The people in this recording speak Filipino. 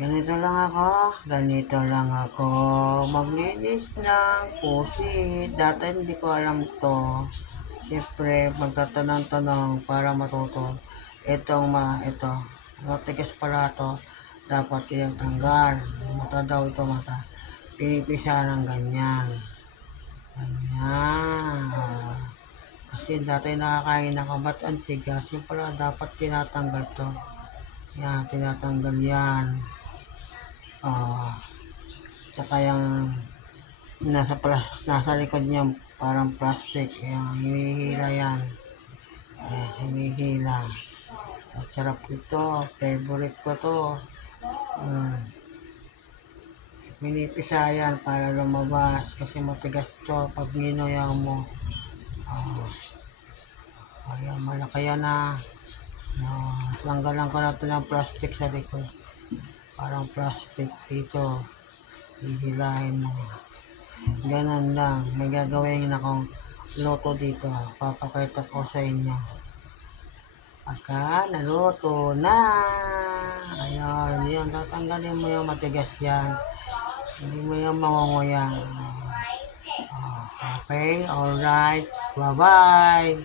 Ganito lang ako maglinis ng pusit. Dati hindi ko alam 'to. Siyempre magtatanong-tanong para matuto. Ito, matigas pala 'to, dapat tinatanggal. Mata daw ito, mata. Pinipisa ng ganyan, ganyan. Kasi dati nakakain ako, ba't ang tigas? Yung pala dapat tinatanggal 'to. Yan, tinatanggal yan. Tsaka yung nasa likod niya parang plastic, yung hinihila yan. Hinihila. At sarap ito, favorite ko to. Pinipisa yan para lumabas kasi matigas to pag ninuyaw mo. Ayan, malaki yan na. Tanggalan ko na ito ng plastic sa likod. Parang plastic dito. Hihilahin mo. Ganun lang. May gagawin akong luto dito. Papakita ko sa inyo. Pagka naluto na. Ayun, yun. Tatanggalin mo yung matigas yan. Hindi mo yung mangunguya. Okay, alright. Bye-bye.